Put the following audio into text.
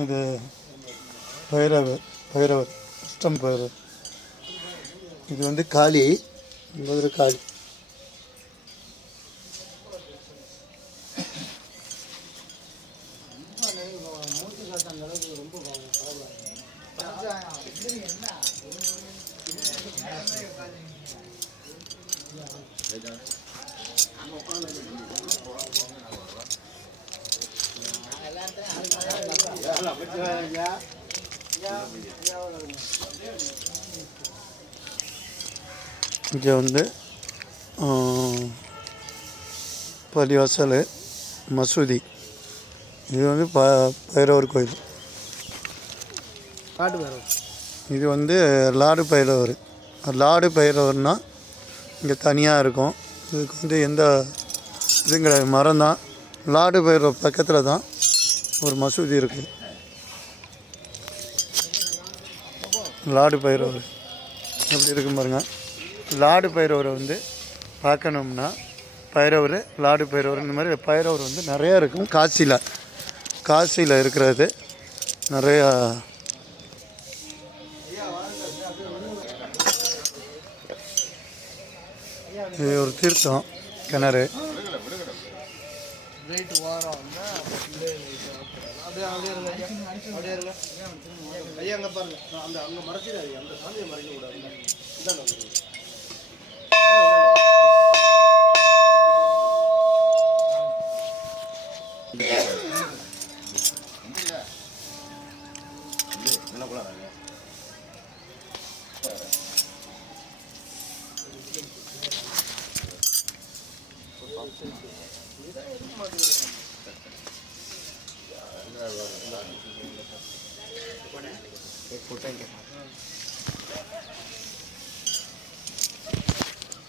இது பைரவர் அஷ்டம் பைரவர். இது வந்து காளி, மதுரை காளி. இங்கே வந்து பள்ளிவாசல், மசூதி. இது வந்து பைரவர் கோயில். இது வந்து லாடு பைரவர். லாடு பைரவர்னால் இங்கே தனியாக இருக்கும். இதுக்கு வந்து எந்த இதுவும் கிடையாது, மரம் தான். லாடு பைரவர் பக்கத்தில் தான் ஒரு மசூதி இருக்குது. லாடு பைரவர் எப்படி இருக்கும் பாருங்கள். லாடு பைரவரை வந்து பார்க்கணும்னா பைரவர், லாடு பைரவர், இந்த மாதிரி பைரவர் வந்து நிறையா இருக்கும். காசியில் இருக்கிறது நிறையா. இது ஒரு தீர்த்தம் கிணறு.